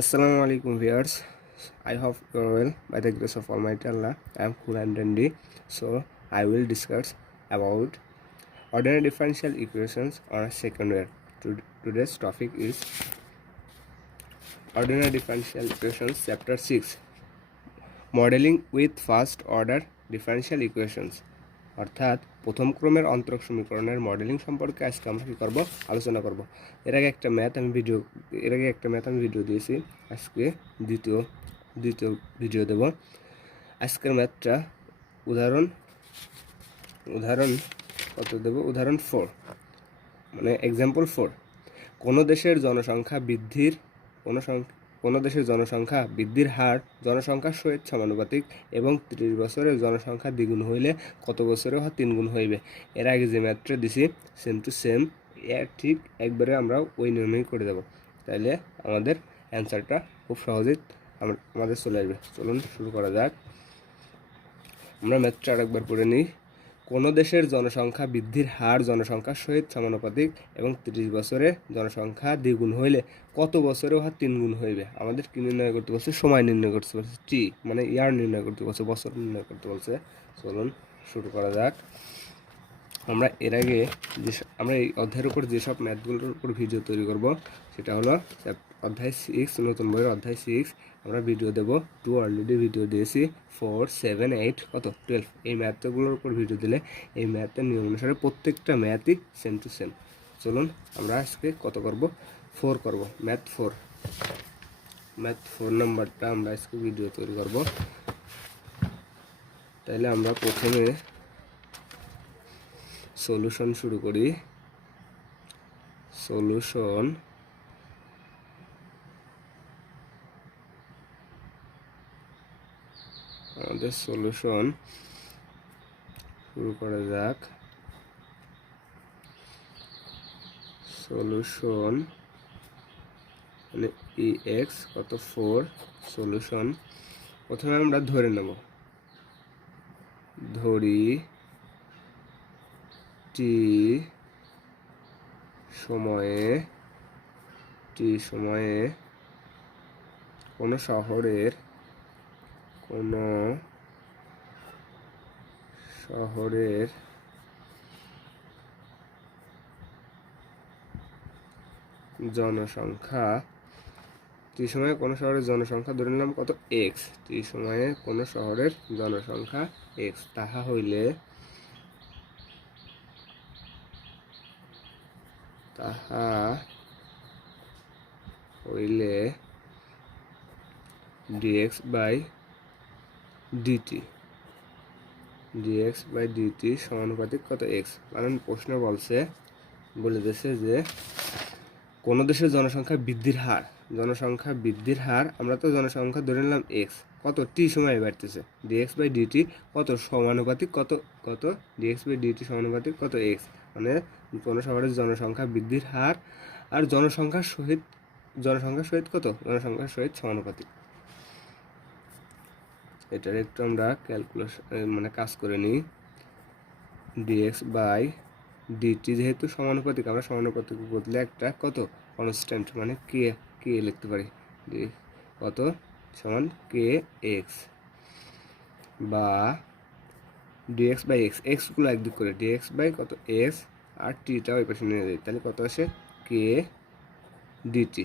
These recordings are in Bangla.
Assalamu alaikum viewers. I hope you are well by the grace of Almighty Allah. I am cool and dandy. So I will discuss about ordinary differential equations on a second year. Today's topic is ordinary differential equations chapter 6, modeling with first order differential equations. অর্থাৎ প্রথম ক্রমের অন্তরক সমীকরণের মডেলিং সম্পর্কে আজকে আমরা কী করবো আলোচনা করব। এর আগে একটা ম্যাথ আমি ভিডিও দিয়েছি। আজকে দ্বিতীয় ভিডিও দেব। আজকের ম্যাথটা উদাহরণ কত দেব? উদাহরণ 4, মানে এক্সাম্পল 4। কোনো দেশের জনসংখ্যা বৃদ্ধির হার জনসংখ্যার সহিত সমানুপাতিক এবং 30 বছরে জনসংখ্যা দ্বিগুণ হইলে কত বছরে উহা 3 গুণ হইবে। এর আগে যে ম্যাথটা দিছি সেম টু সেম, ঠিক একবারে আমরা ওই নিয়মেই করে দেব। তাইলে আমাদের অ্যান্সারটা খুব সহজেই আমাদের চলে আসবে। চলুন শুরু করা যাক। আমরা ম্যাথটা আরেকবার পড়ে নিই। কোনো দেশের জনসংখ্যা বৃদ্ধির হার জনসংখ্যার সহিত সমানুপাতিক এবং 30 বছরে জনসংখ্যা দ্বিগুণ হইলে কত বছরে উহা 3 গুণ হইবে। আমাদের কি নির্ণয় করতে বলছে? সময় নির্ণয় করতে বলছে, টি মানে ইয়ার নির্ণয় করতে বলছে, বছর নির্ণয় করতে বলছে। চলুন শুরু করা যাক। আমরা এর আগে আমরা এই অধ্যায়ের উপর যেসব ম্যাথগুলোর উপর ভিডিও তৈরি করব সেটা হলো অধ্যায় 6, নতুন বইয়ের অধ্যায় 6 আমরা ভিডিও দেব। 2 অলরেডি ভিডিও দিয়েছি, 4, 7, 8 কত 12। এই ম্যাথগুলোর উপর ভিডিও দিলে এই ম্যাথের নিয়ম অনুসারে প্রত্যেকটা ম্যাথই সেম টু সেম। চলুন আমরা আজকে কত করব? 4 করব, ম্যাথ 4 নাম্বারটা আমরা আজকে ভিডিও তৈরি করব। তাইলে আমরা প্রথমে সলিউশন শুরু করি। আমাদের সলিউশন শুরু করা যাক। সলিউশন মানে ex কত 4 সলিউশন। প্রথমে আমরা ধরে নেব, ধরি টি সময়ে কোনো শহরের জনসংখ্যা, টি সময়ে কোনো শহরের জনসংখ্যা ধরে নিলাম কত এক্স। টি সময়ে কোনো শহরের জনসংখ্যা এক্স, তাহা হইলে dx বাই ডিটি সমানুপাতিক কত এক্স। কারণ প্রশ্ন বলে দিয়েছে যে কোনো দেশের জনসংখ্যা বৃদ্ধির হার আমরা তো জনসংখ্যা ধরে নিলাম এক্স, কত টি সময়ে বাড়তেছে, ডিএক্স বাই ডিটি কত সমানুপাতিক কত ডিএক্স বাই ডিটি সমানুপাতিক কত এক্স। মানে কোনো শহরের জনসংখ্যা বৃদ্ধির হার আর জনসংখ্যার সহিত কত, জনসংখ্যার সহিত সমানুপাতিক। এটার একটু আমরা ক্যালকুলেশন মানে কাজ করে নিই। ডিএক্স বাই ডিটি যেহেতু সমানুপাতিক, আমরা সমানুপাতিক বদলে একটা কত কনস্ট্যান্ট মানে কে লিখতে পারি, কত সমান কে এক্স বা ডিএক্স বাই এক্সগুলো একদিক করে ডিএক্স বাই কত এক্স আর টিটা ওই পাশে নিয়ে যাই, তাহলে কত আসে কে ডিটি।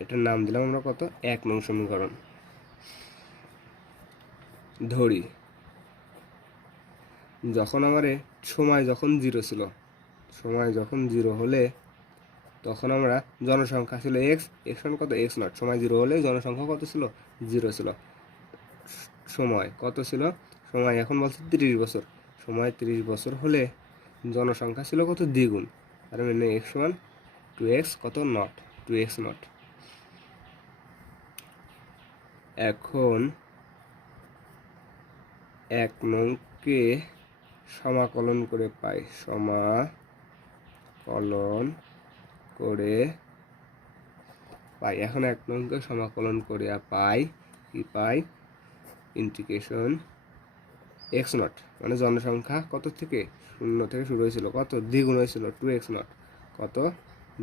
এটার নাম দিলাম আমরা কত 1 নং সমীকরণ। ধরি যখন সময় যখন 0 ছিল, হলে তখন আমরা জনসংখ্যা ছিল এক্স সমান কত এক্স নট। সময় 0 হলে জনসংখ্যা কত ছিল? 0 ছিল। সময় কত ছিল? সময় এখন বলছে 30 বছর। সময় 30 বছর হলে জনসংখ্যা ছিল কত দ্বিগুণ, আর মানে এক্স সমান 2x কত নট 2x নট। এখন 1 নংকে সমাকলন করে পাই, এখন 1 নংকে সমাকলন করে পাই কি পাই ইন্টিগ্রেশন এক্স নট, মানে জনসংখ্যা কত থেকে 0 থেকে শুরু হয়েছিল, কত দ্বিগুণ হয়েছিল 2x নট, কত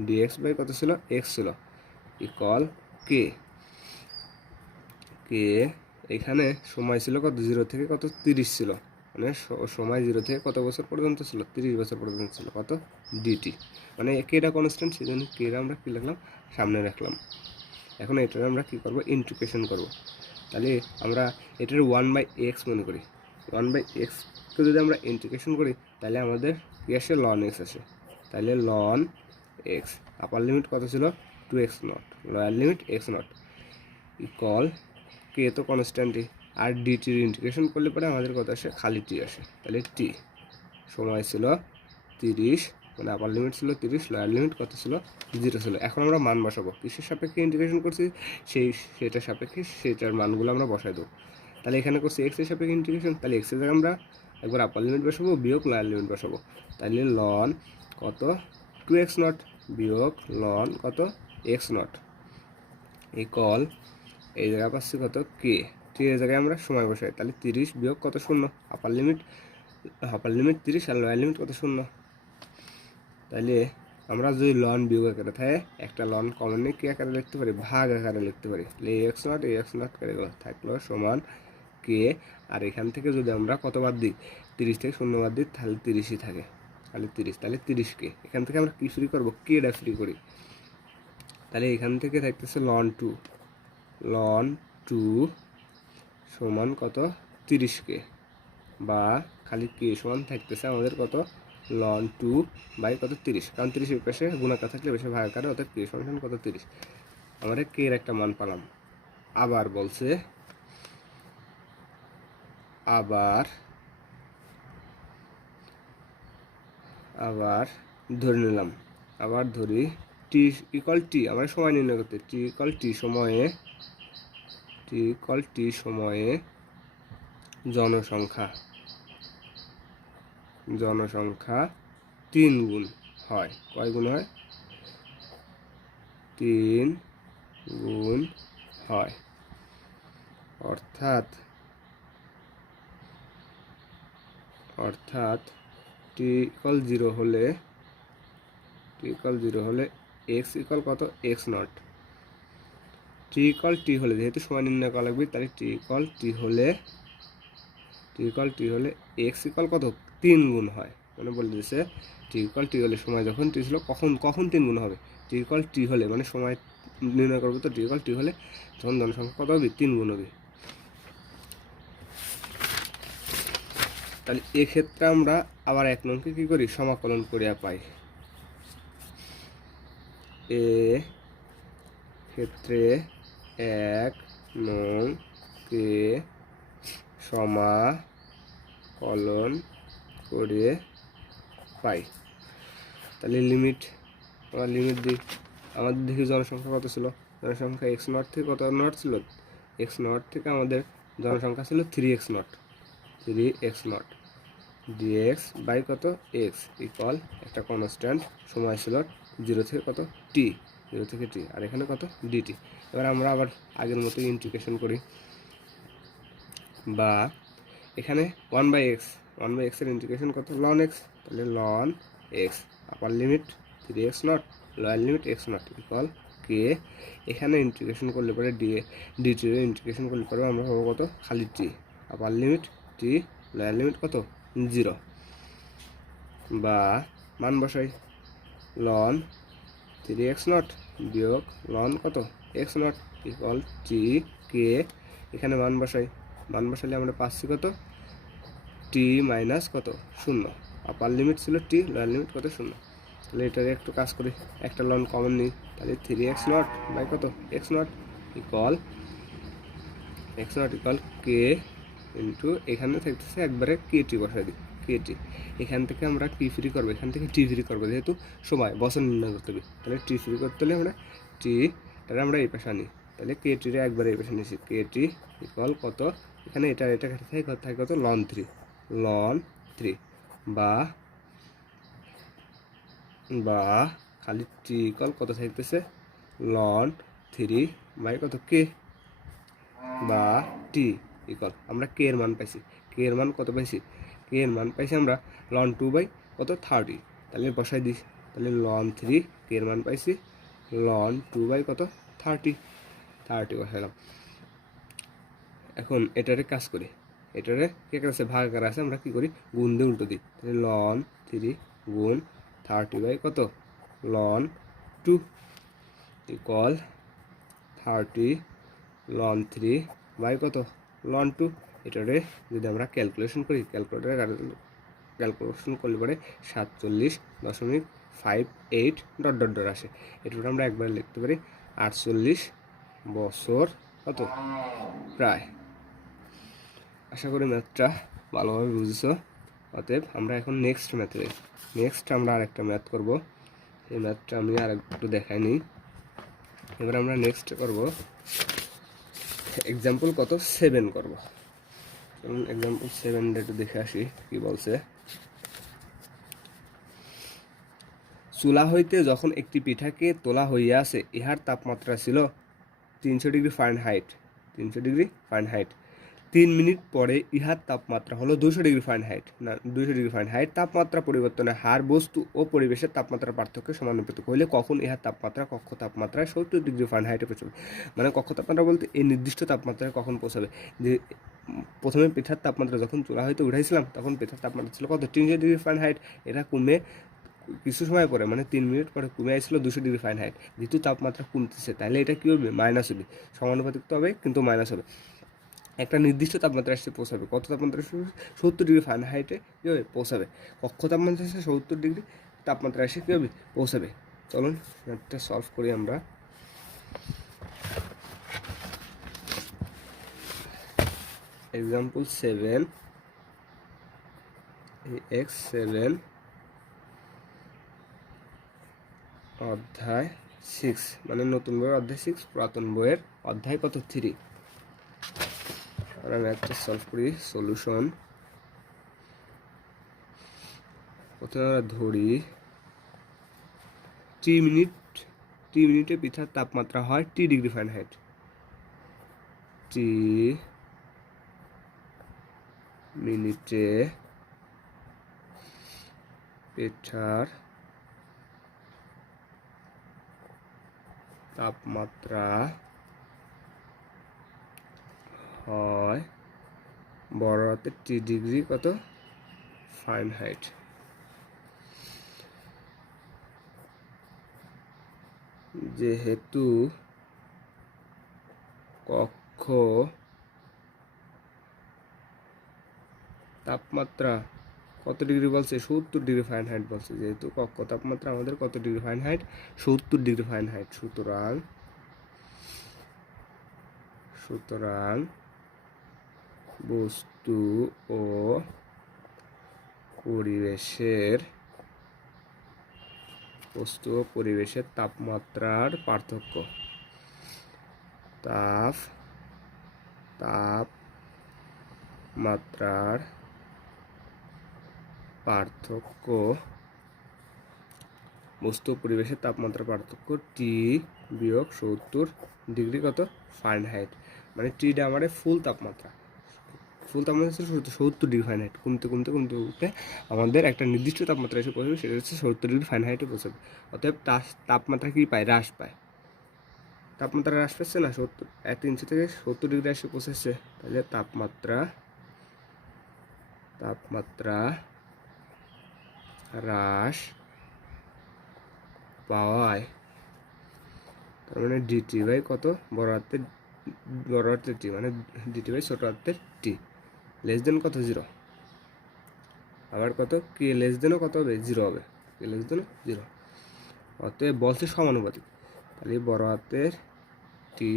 ডিএক্স বাই কত ছিল এক্স ছিল, ইকুয়াল কে। কে, এখানে সময় ছিল কত, 0 থেকে কত 30 ছিল, মানে সময় 0 থেকে কত বছর পর্যন্ত ছিল, 30 বছর পর্যন্ত ছিল, কত ডিটি, মানে কেটা কনস্ট্যান্ট, সেই জন্য কেটা আমরা কী লিখলাম, সামনে রাখলাম। এখন এটার আমরা কী করব, ইন্টিগ্রেশন করব। তাহলে আমরা এটার 1/x মনে করি, 1/xকে যদি আমরা ইন্টিগ্রেশন করি তাহলে আমাদের কী আসে, লন এক্স আসে। তাহলে লন এক্স, আপার লিমিট কত ছিল 2x0, lower limit x0 equal, কে তো কনস্ট্যান্টই, আর ডিটির ইন্টিগ্রেশন করলে পরে আমাদের কত আসে, খালি টি আসে। তাহলে টি সময় ছিল 30, মানে আপার লিমিট ছিল 30, লোয়ার লিমিট কত ছিল, 0 ছিল। এখন আমরা মান বসাবো, কিসের সাপেক্ষে ইন্টিগ্রেশন করছি, সেটার সাপেক্ষে সেটার মানগুলো আমরা বসাই দেবো। তাহলে এখানে করছি এক্স এর সাপেক্ষে ইন্টিগ্রেশন, তাহলে এক্স এর জায়গায় আমরা একবার আপার লিমিট বসাবো বিয়োগ লোয়ার লিমিট বসাবো। তাহলে লন কত 2x0 বিয়োগ লন কত x0 ইকুয়াল, এই জায়গায় পাচ্ছি কত কে, টি এর জায়গায় আমরা সময় বসাই, তাহলে 30 বিয়োগ কত 0, আপার লিমিট 30 আর লোয়ার লিমিট কত 0। তাহলে আমরা যদি লন বিয়োগ আকারে থাকে, একটা লন কমন নিয়ে কী আকারে লিখতে পারি, ভাগ আকারে লিখতে পারি। তাহলে x0 করে থাকলো সমান কে, আর এখান থেকে যদি আমরা কত বাদ দিই, 30 থেকে 0 বাদ দিই, তাহলে 30ই থাকে, তাহলে 30, তাহলে 30কে এখান থেকে আমরা কী ফ্রি করবো, কেটা ফ্রি করি। তাহলে এখান থেকে থাকতেছে লন টু সমান কত 30কে, বা খালি কে সমান থাকতেছে আমাদের কত, লন 2 কত 30, কারণ 30 পাশে গুণাকার থাকলে বেশি ভাগাকারে, অর্থাৎ কে সমান কত 30। আমরা কে এর একটা মান পেলাম। আবার বলছে, আবার ধরে নিলাম, আবার ধরি টি ইকুয়াল টি, আমরা সময় নির্ণয় করতে, টি ইকুয়াল টি সময়ে জনসংখ্যা 3 গুণ হয়। কয় গুণ হয়, 3 গুণ হয়। অর্থাৎ টি ইকুয়াল 0 হলে এক্স ইকুয়াল কত, x0, টি ইকুয়াল টি হলে, যেহেতু সময় নির্ণয় করা লাগবে, তাহলে টি ইকুয়াল টি হলে এক্স ইকুয়াল কত 3 গুণ হয়। মানে বলে দিয়েছে টি ইকুয়াল টি হলে, সময় যখন টি ছিল কখন 3 গুণ হবে, টি ইকুয়াল টি হলে, মানে সময় নির্ণয় করবো, তো টি ইকুয়াল টি হলে তখন জনসংখ্যা কত হবে, 3 গুণ হবে। তাহলে এক্ষেত্রে আমরা আবার 1 নংকে কী করি, সমাকলন করিয়া পাই। এ ক্ষেত্রে 1 নংকে সমাকলন করে পাই। তাহলে আমরা লিমিট দিই, আমাদের দেখি জনসংখ্যা কত ছিল, জনসংখ্যা x0 থেকে কত নট ছিল, x0 থেকে আমাদের জনসংখ্যা ছিল 3x0 dx বাই কত x ইকুয়াল, একটা কনস্ট্যান্ট, সময় ছিল 0 থেকে কত টি, 0 থেকে টি, আর এখানে কত ডিটি। এবার আমরা আবার আগের মতো ইন্টিগ্রেশন করি, বা এখানে 1/x এর ইন্টিগ্রেশন কত, লন এক্স, তাহলে ln x, upper limit 3x0, lower limit x0 equal k, এখানে ইন্টিগ্রেশন করলে পরে ডিটির ইন্টিগ্রেশন করলে পরে আমরা পাবো কত, খালি t, upper limit t, lower limit কত 0, বা মান বসাই, লন 3x0 বিয়োগ লন কত x0 ইকুয়াল টি কে, এখানে মান বসালে আমরা পাচ্ছি কত, টি মাইনাস কত 0, আপার লিমিট ছিল টি, লোয়ার লিমিট কত 0। তাহলে এটারে একটু কাজ করি, একটা লন কমন নিই, তাহলে 3x0 বাই কত x0 ইকুয়াল কে ইন্টু, এখানে থাকতেছে একবারে কেটি বসাই দিই, কেটি, এখান থেকে আমরা টি ফ্রি করবো, এখান থেকে টি ফ্রি করবো, যেহেতু সময় বছর নির্ণয় করতে হবে, তাহলে টি ফ্রি করতে হলে আমরা টিটা আমরা এই পাশে আনি, তাহলে কেটিরে একবারে এই পাশে নিয়েছি, কেটি ইকুয়াল কত, এখানে এটা থাকে কত, লন 3, বা খালি টি ইকুয়াল কত থাকতেছে, লন 3 বাই কত কে, বা টি ইকুয়াল, আমরা কে এর মান পাইছি, কে এর মান পাইছি আমরা লন 2 বাই কত 30, তাহলে বসাই দিই, তাহলে লন 3 কে এর মান পাইছি লন 2 বাই কত 30 বসাইলাম। এখন এটারে কাজ করি, এটারে কে কাছে ভাগাকার আছে, আমরা কি করি গুণ দিয়ে উল্টো দিই। তাহলে লন 3 গুণ 30 বাই কত লন 2 ইকুয়াল 30 লন 3 বাই কত লন 2। এটারে যদি আমরা ক্যালকুলেশন করি, ক্যালকুলেশন করলে পরে 47.58 ডট ডট ডট আসে। এটা আমরা একবার লিখতে পারি 48 বছর কত প্রায়। আশা করি ম্যাথটা ভালোভাবে বুঝেছো। অতএব আমরা এখন নেক্সট ম্যাথে যাই। নেক্সট আমরা আরেকটা ম্যাথ করব। এই ম্যাথটা আমি আর একটু দেখাই নিই। এবার আমরা নেক্সট করব এক্সাম্পল কত 7 করব। এক্সাম্পল 7 একটু দেখে আসি কি বলছে। চুলা হইতে যখন একটি পিঠাকে তোলা হইয়াছে, ইহার তাপমাত্রা ছিল 300 degree Fahrenheit. 300 degree Fahrenheit. 3 minute পরে ইহার তাপমাত্রা হলো 200 ডিগ্রি ফারেনহাইট। না 200 ডিগ্রি ফারেনহাইট। তাপমাত্রা পরিবর্তনের হার বস্তু ও পরিবেশের তাপমাত্রার পার্থক্যের সমানুপাতিক হইলে কখন ইহার তাপমাত্রা কক্ষ তাপমাত্রায় 70 ডিগ্রি ফারেনহাইটে পৌঁছাবে। মানে কক্ষ তাপমাত্রা বলতে এই নির্দিষ্ট তাপমাত্রায় কখন পৌঁছাবে। যে প্রথমে পিঠার তাপমাত্রা যখন চুলা হইতে উঠাইছিলাম তখন পিঠার তাপমাত্রা ছিল কত 300 ডিগ্রি ফারেনহাইট। এটা কমে কিছু সময় পরে মানে 3 মিনিট পরে কমে আসছিল 200 ডিগ্রি ফারেনহাইট। যেহেতু তাপমাত্রা কমতেছে তাহলে এটা কী হবে মাইনাস হবে, সমানুপাতিক তো হবে কিন্তু মাইনাস হবে। একটা নির্দিষ্ট তাপমাত্রা এসে পৌঁছাবে, কত তাপমাত্রা 70 ডিগ্রি ফারেনহাইটে কী হবে পৌঁছাবে। কক্ষ তাপমাত্রা এসে 70 ডিগ্রি তাপমাত্রা এসে কী হবে পৌঁছাবে। চলুন ম্যাথটা সলভ করি আমরা। এক্সাম্পল 7 x7 অধ্যায় 6 মানে নতুন বইয়ের অধ্যায় 6, পুরাতন বইয়ের অধ্যায় কত 3। আমরা ম্যাথটা সলভ করি। সলিউশন প্রথমে আমরা ধরি টি মিনিটে পিঠার তাপমাত্রা হয় টি ডিগ্রি ফারেনহাইট। টি মিনিটে পিঠার তাপমাত্রা হয় বড় হাতে টি ডিগ্রি কত ফারেনহাইট। যেহেতু কক্ষ তাপমাত্রা কত ডিগ্রি বলছে 70 ডিগ্রি ফারেনহাইট বলছে। যেহেতু কক্ষ তাপমাত্রা আমাদের কত ডিগ্রি ফারেনহাইট 70 ডিগ্রি ফারেনহাইট। সুতরাং বস্তু ও পরিবেশের তাপমাত্রার পার্থক্য বস্তু ও পরিবেশের তাপমাত্রার পার্থক্য টি বিয়োগ 70 ডিগ্রি কত ফারেনহাইট। মানে টিটা আমাদের ফুল তাপমাত্রা ছিল 70 ডিগ্রি ফারেনহাইট। কমতে আমাদের একটা নির্দিষ্ট তাপমাত্রা এসে পৌঁছবে, সেটা হচ্ছে 70 ডিগ্রি ফারেনহাইটে পৌঁছাবে। অতএব তাপমাত্রা কি পায় হ্রাস পায়। তাপমাত্রা হ্রাস পাচ্ছে না 300 থেকে 70 ডিগ্রি এসে পৌঁছেছে। তাহলে তাপমাত্রা হ্রাস পাওয়ায় তার মানে ডিটি বাই কত বড় হাতের টি মানে ডিটি বাই ছোট হাতের টি লেস দেন কত 0। আবার কত কে লেস দেনও কত হবে 0 হবে, কে লেস দেনও 0। অতএব বলছে সমানুপাতিক। তাহলে বড় হাতের টি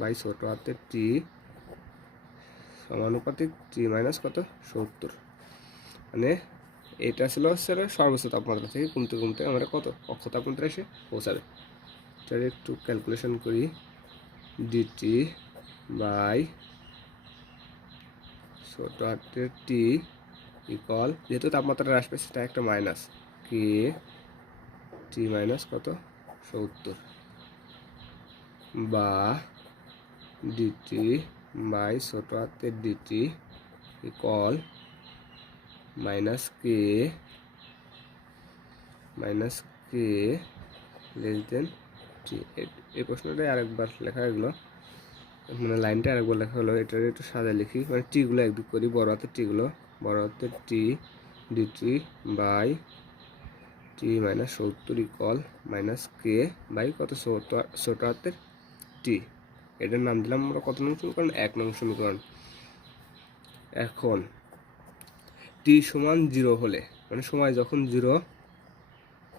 বাই ছোট হাতের টি সমানুপাতিক টি মাইনাস কত 70। মানে এটা ছিল সর্বোচ্চ তাপমাত্রা থেকে কমতে আমরা কত কক্ষ তাপমাত্রা এসে পৌঁছাবে। এটার একটু ক্যালকুলেশন করি। ডিটি বাই ছোট হাতের টি ইকুয়াল, যেহেতু তাপমাত্রা হ্রাস পেয়েছে সেটা একটা মাইনাস কে টি মাইনাস কত 70 বা ডিটি বাই ছোট হাতের DT equal minus k less than টি। এই প্রশ্নটাই আরেকবার লেখা এগুলো মানে লাইনটা আরেকবার লেখা হলো, এটার একটু সাজা লিখি, মানে টিগুলো একদিক করি, বড় হাতের টিগুলো, বড় হাতের t dt by T minus 70 equal minus k by কত ছোট হাতের টি। এটার নাম দিলাম আমরা কত নং সমীকরণ, 1 নং সমীকরণ। এখন টি সমান 0 হলে, মানে সময় যখন 0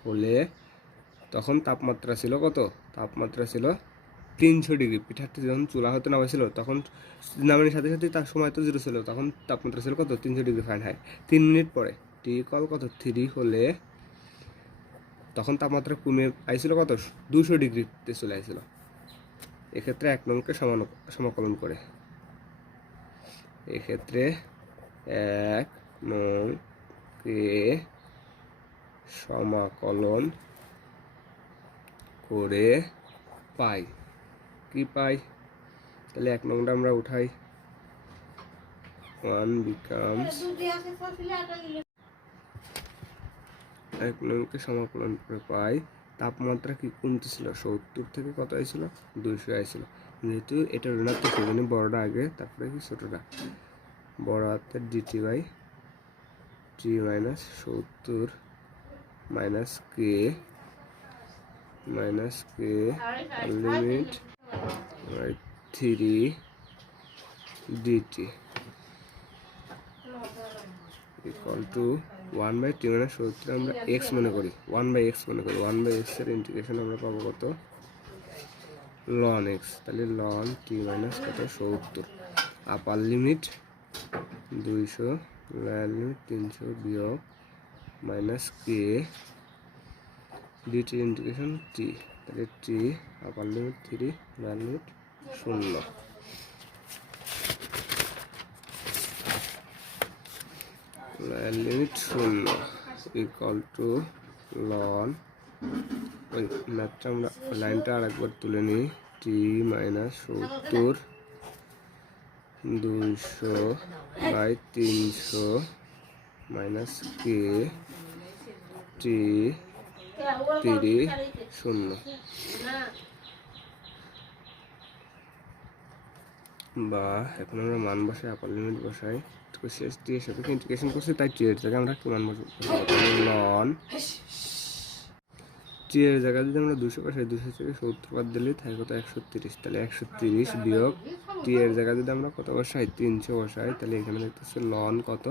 হলে তখন তাপমাত্রা ছিল কত, তাপমাত্রা ছিল 300 ডিগ্রি। পিঠাটি যখন চুলা হতে নামাইছিল তখন নামানোর সাথে সাথে তার সময় তো 0 ছিল, তখন তাপমাত্রা ছিল কত, 300 ডিগ্রি ফারেনহাইট। 3 মিনিট পরে টি ইকুয়াল কত 3 হলে তখন তাপমাত্রা কমে আইছিল কত, 200 ডিগ্রিতে চলে আইছিল। এক্ষেত্রে 1 নংকে সমাকলন করে, এক্ষেত্রে 1 নংকে সমাকলন করে পাই, কি পাই, তাহলে 1 নংটা আমরা উঠাই, 1 becomes 1 নংকে সমাকলন করে পাই তাপমাত্রা কি কমতেছিল, 70 থেকে কত আইছিল, 200 আইছিল। যেহেতু এটা ঋণাত্মক সেজন্য বড়টা আগে, তারপরে কি ছোটটা, বড় হাতের DT by T minus 70 minus কে limit 3 DT equal to 1 by T minus 70 আমরা এক্স মনে করি, 1 বাই এক্স মনে করি। 1 বাই এক্স এর ইন্টিগ্রেশন আমরা পাবো কত, লন এক্স, তাহলে লন টি মাইনাস কত 70, আপার লিমিট 200, লোয়ার লিমিট 300 বিয়োগ minus k dt integration t, তাহলে t upper limit 3, lower limit 0, lower limit 0 equal to ln, ওই ম্যাথটা আমরা লাইনটা আরেকবার তুলে নিই, t minus 70 200 by 300 minus k t 3 0, বা এখন আমরা মান বসাই, আপার লিমিট বসাই, শেষ টি এর সাথে ইন্টিগ্রেশন করছি, তাই টি এর জায়গায় আমরা কি মান বসাবো, লন টি এর জায়গায় যদি আমরা 200 বসাই, 200 থেকে 70 বাদ দিলে থাকে কত 130, তাহলে 130 বিয়োগ টি এর জায়গায় যদি আমরা কত বসাই 300 বসাই, তাহলে এখানে দেখতেছে লন কত,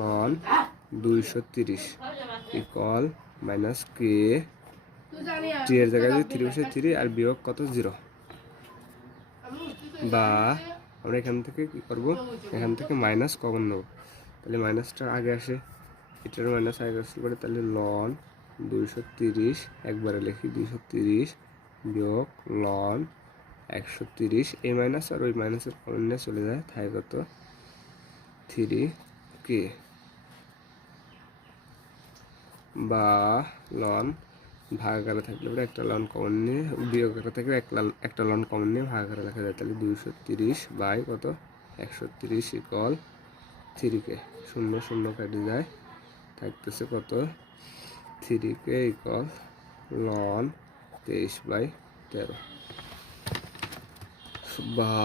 লন 230 ইকুয়াল মাইনাস কে টি এর জায়গায় যদি 3 বসাই 3 আর বিয়োগ কত 0, বা আমরা এখান থেকে কি করব, এখান থেকে মাইনাস কমন নেব, তাহলে মাইনাসটা আগে আসে, এটার মাইনাস আগে আসতে পারে, তাহলে লন 230 একবারে লিখি 230 বিয়োগ লন 130, এই মাইনাস আর ওই মাইনাসের কমন নিয়ে চলে যায়, তাই কত 3 কে, বা লন ভাগাকারে থাকলে পরে একটা লন কমন নিয়ে, বিয়োগ আকারে থাকলে একটা লন কমন নিয়ে ভাগাকারে লেখা যায়, তাহলে 230 বাই কত 130 ইকুয়াল 3 কে, 0 0 কেটে যায়, থাকতেছে কত 3 কে ইকুয়াল লন 23/13, বা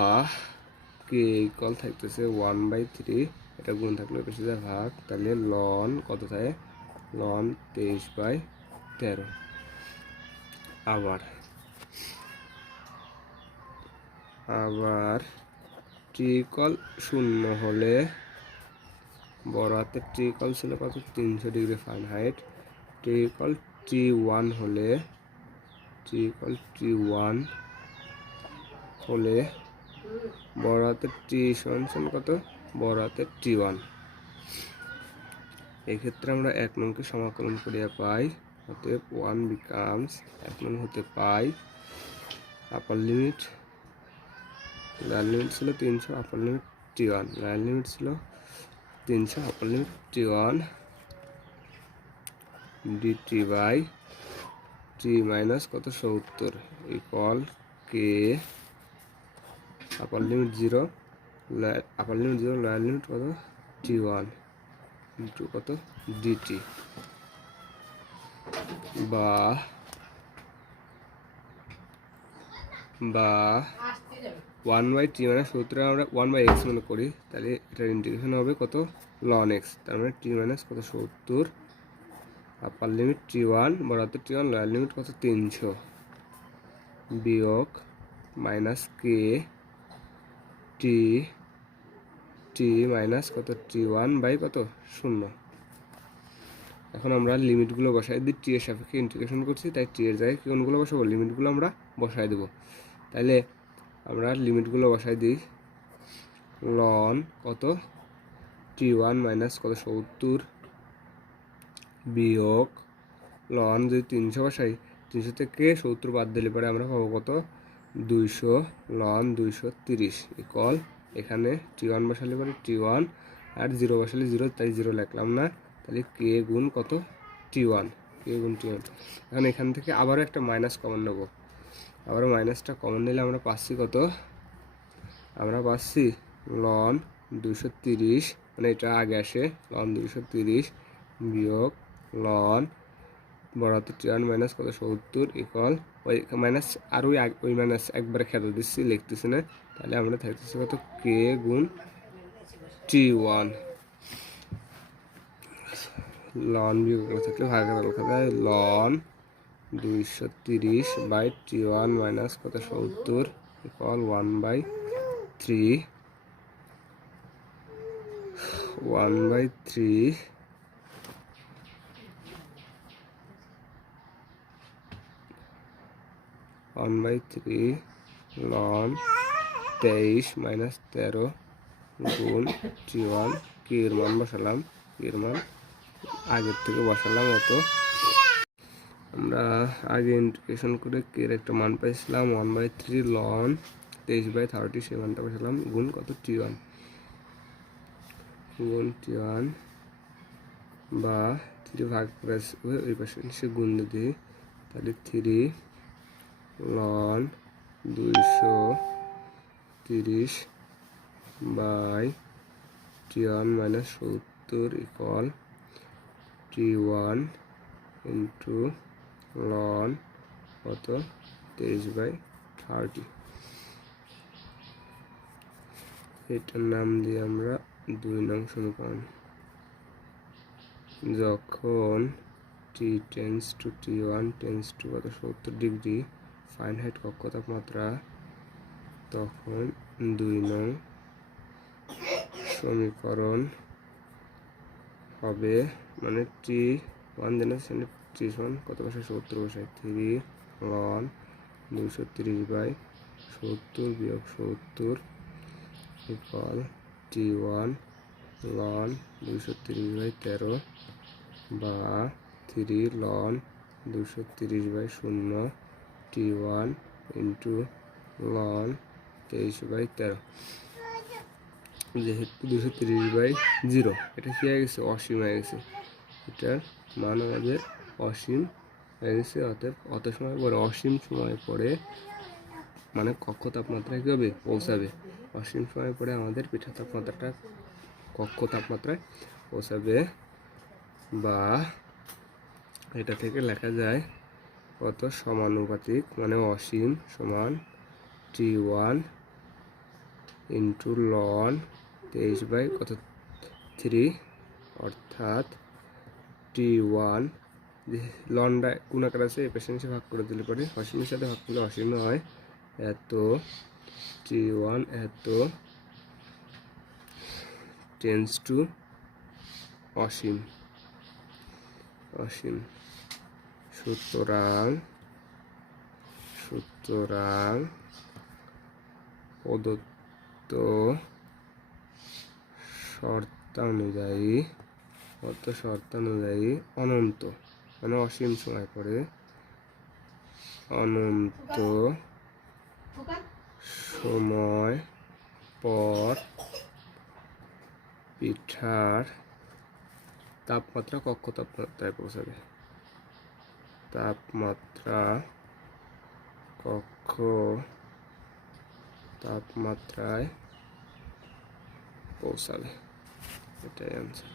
কে ইকুয়াল থাকতেছে 1/3, এটা গুণ থাকলে বেশি যায় ভাগ, তাহলে লন কত থাকে, লন 23/13। আবার টি ইকুয়াল 0 হলে, বড় হাতের টি ইকুয়াল ছিল কত 300 degree Fahrenheit, T equal T1 হলে, টি ইকুয়াল T1 হলে বড় হাতের টি সমান কত, বড় হাতের T1, এক্ষেত্রে আমরা 1 নংকে সমাকলন করিয়া পাই, অতএব 1 becomes 1 নং হতে পাই আপার লিমিট, লোয়ার লিমিট ছিল 300, upper limit T1, lower limit ছিল 300, upper limit T1 dt by T minus কত 70 equal k upper limit 0, upper limit 0, lower limit কত T1 ইন্টু কত ডিটি, বা 1/t মানে সূত্রে আমরা 1/x মনে করি, তাহলে এটার ইন্টিগ্রেশন হবে কত ln x, তার মানে t মাইনাস কত 70, আপার লিমিট t1 বড় হাতের t1, লোয়ার লিমিট কত 300 বিয়োগ মাইনাস k t মাইনাস কত t1 বাই কত 0। এখন আমরা লিমিটগুলো বসাই দিই, টি এর সাপেক্ষে ইন্টিগ্রেশন করছি, তাই টি এর জায়গায় কোনগুলো বসাবো, লিমিটগুলো আমরা বসাই দেবো। তাইলে আমরা লিমিটগুলো বসাই দিই, লন কত t1 মাইনাস কত 70 বিয়োগ লন যদি 300 বসাই, 300 থেকে 70 বাদ দিলে পরে আমরা পাবো কত 200 লন 230 ইকুয়াল, এখানে t1 বসালে পরে t1 আর 0 বসালে 0, তাই 0 লিখলাম না, তাহলে কে গুণ কত t1, কে গুণ t1। এখন এখান থেকে আবারও একটা মাইনাস কমন নেব, আবারও মাইনাসটা কমন নিলে আমরা পাচ্ছি কত, আমরা পাচ্ছি লন 230, মানে এটা আগে আসে, লন 230 বিয়োগ লন বড় হাতের t1 মাইনাস কত 70 ইকুয়াল, ওই মাইনাস আর ওই মাইনাস একবারে খেতে দিচ্ছি, লিখতেছি না, তাহলে আমরা থাকতেছি কত কে গুণ t1, লন বিয়োগ থাকলে ভাগের লেখা যায় লন 230 বাই t1 মাইনাস কত 70 ইকুয়াল 1/3 1/3 লন 23 মাইনাস 13 গুণ t1, কি এর মান বসালাম, এর মান আগের থেকে বসালাম অত, আমরা আগে ইন্টিগ্রেশন করে কে এর একটা মান পাইছিলাম 1/3 লন 23/30, সেই মানটা বসালাম গুণ কত t1, গুণ t1 বা 3 ভাগ করে ওই পাশে সে গুণ দিই, তাহলে 3 ln 230 by t1 minus 70 equal t1 into ln কত 23/30। এটার নাম দিয়ে আমরা 2 নং সমীকরণ। যখন t tends to t1 tends to কত 70 ডিগ্রি ফারেনহাইট কক্ষ তাপমাত্রা, তখন 2 নং সমীকরণ হবে, মানে t1 জেনে t সমান কত বসায় 70 বসায়, 3 লন 230/70 বিয়োগ 70 ইকুয়াল t1 লন 230/13 বা 3 লন 230/0 t1 ইন্টু লন 23/13, যেহেতু 230/0 এটা কি হয়ে গেছে, অসীম হয়ে গেছে, এটার মান আমাদের অসীম হয়ে গেছে, অত সময় পরে অসীম সময় পরে মানে কক্ষ তাপমাত্রায় কী হবে পৌঁছাবে, অসীম সময় পরে আমাদের পিঠা তাপমাত্রাটা কক্ষ তাপমাত্রায় পৌঁছাবে, বা এটা থেকে লেখা যায় কত সমানুপাতিক, মানে অসীম সমান t1 ইন্টু লন 23/3, অর্থাৎ t1 যে লনটা গুণাকার আছে এই পেশেন্ট ভাগ করে দিলে পরে অসীমের সাথে ভাগ করলে অসীম হয়, এত t1 এত টেন্স টু অসীম, সুতরাং প্রদত্ত শর্তানুযায়ী অনন্ত, মানে অসীম সময় পরে অনন্ত সময় পর পিঠার তাপমাত্রা কক্ষ তাপমাত্রায় পৌঁছাবে, তাপমাত্রা কক্ষ তাপমাত্রায় পৌঁছাবে, এটাই আনসার।